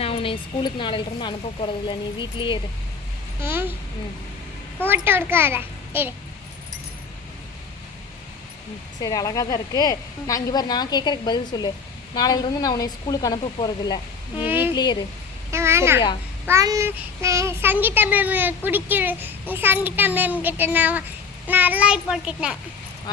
நான் உன்னை ஸ்கூலுக்கு நாளையில இருந்து அனுப்ப போறது இல்லை, நீ வீட்லயே இரு. போட்டோ எடுக்காத இரு. சரி, அழகா தான் இருக்கு. நான் இங்க பாரு, நான் கேட்கறதுக்கு பதில் சொல்லு. நாளையில இருந்து நான் உன்னை ஸ்கூலுக்கு அனுப்ப போறது இல்லை, நீ வீட்லயே இரு. சரியா? சங்கீதா மேம் குடிக்கிற சங்கீதா மேம் கிட்ட நான் நல்லா போட்டுட்டேன்.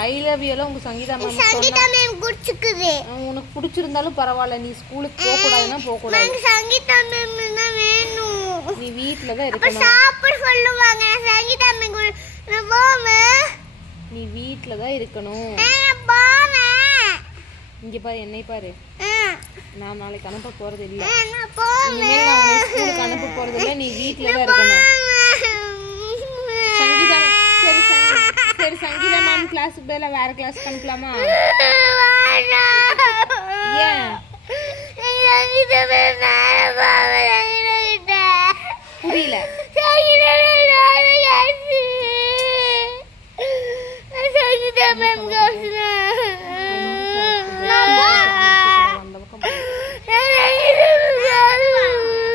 ஐ லவ் யூ எல்லாம் உங்க சங்கீதா மேம் சங்கீதா மேம் குடிச்சுக்குது. உனக்கு பிடிச்சிருந்தாலும் பரவாயில்ல, நீ ஸ்கூலுக்கு போக கூடாதுன்னா போக கூடாது. சங்கீதா மேம் தான் வேணும். நீ வீட்ல தான் அப்ப இருக்கணும். சாப்பிட சொல்லுவாங்க. சங்கீதா மேம் நான் போவேன். நீ வீட்ல தான் இருக்கணும். நான் போவேன். இங்க பாரு, என்னை பாரு. நான் நாளைக்கு அனுப்ப போறது இல்ல. நான் போவேன். இனிமேல் நான் உன்னை ஸ்கூலுக்கு அனுப்ப போறது இல்ல, நீ வீட்ல தான் இருக்கணும். சங்கீதா சரி, சங்கீதா மேம் கிளாஸுக்கு பதிலா வேற கிளாஸ்க்கு அனுப்பலாமா? ஏன் புரியல?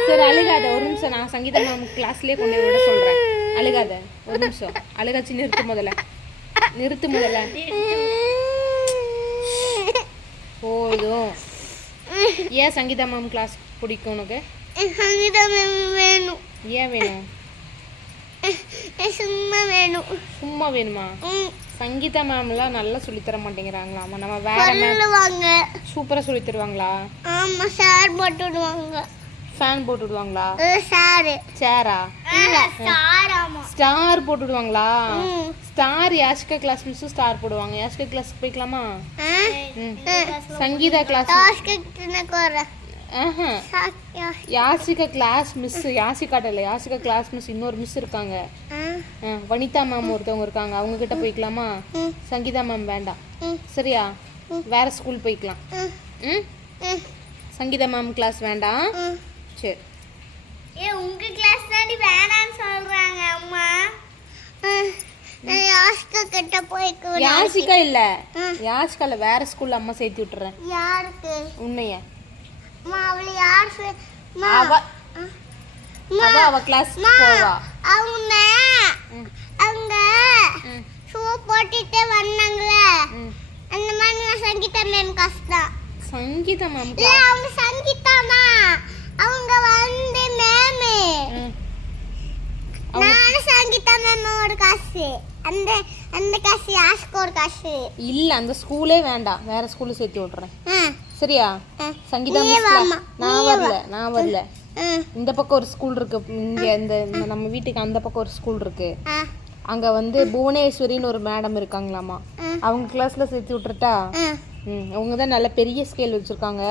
சரி, அழுகாத, ஒரு நிமிஷம். நான் சங்கீதா மேம் கிளாஸ்லயே கொண்டு விட சொல்றேன். அழுகாத, ஒரு நிமிஷம். அழுகாச்சு நிறுத்து முதல்ல. போதும். ஏன் சங்கீதா மேம் கிளாஸ் பிடிக்கும் உனக்கு? சங்கீதா மேம் வேணும். ஏன் வேணும்? சும்மா வேணுமா? சங்கீதா மேம் எல்லாம் நல்லா சொல்லி தர மாட்டேங்கிறாங்களாமா. நம்ம வேற மேம் சூப்பரா சொல்லி தருவாங்களா? ஆமா, சார் போட்டு விடுவாங்க. ஃபேன் போட்டு விடுவாங்களா? சார் சேரா? இல்ல, ஸ்டார். ஆமா, ஸ்டார் போட்டு விடுவாங்களா? Star Yashika class miss star போடுவாங்க. யாஷிகா கிளாஸ்க்கு போய்க்கலாமா? Sangeetha class Yashika class miss, யாஷிகாட்ட இல்ல, யாஷிகா கிளாஸ் மிஸ் இன்னொரு மிஸ் இருக்காங்க. வனிதா மேம் ஒருத்தவங்க இருக்காங்க, அவங்க கிட்ட போய்க்கலாமா? சங்கீதா மேம் வேண்டாம். சரியா? வேற ஸ்கூல் போய்க்கலாம். சங்கீதா மேம் கிளாஸ் வேண்டாம். சரி. உங்க கிளாஸ் தாண்டி வேணான்னு சொல்றாங்க அம்மா. யாஷிகா கிட்ட போய்க்கோ. யாஷிகா இல்ல, யாஷிகால வேற ஸ்கூல்ல அம்மா சேர்த்து விட்டுறேன். யாருக்கு? உன்னைய. அம்மா அவள யார் அவ கிளாஸ் போவா. அவங்க ஷூ போட்டுட்டே வந்தாங்களே, அந்த மாதிரி சங்கீதா மேம் கஷ்டம். சங்கீதா மேம் இல்ல, அவங்க சங்கீதா தான். அவங்க வந்து மேம், நான் சங்கீதா மேம் ஒரு காசு, அந்த அந்த காசு யாஸ்க்கு ஒரு காசு இல்ல. அந்த ஸ்கூலே வேண்டாம், வேற ஸ்கூல்ல சேர்த்து விட்டுறேன். சரியா? சங்கீதா மிஸ் நான் வரல. இந்த பக்கம் ஒரு ஸ்கூல் இருக்கு, இங்க இந்த நம்ம வீட்டுக்கு அந்த பக்கம் ஒரு ஸ்கூல் இருக்கு. அங்க வந்து புவனேஸ்வரின்னு ஒரு மேடம் இருக்காங்களாமா, அவங்க கிளாஸ்ல சேர்த்து விட்டுட்டா. அவங்க தான் நல்ல பெரிய ஸ்கேல் வச்சிருக்காங்க.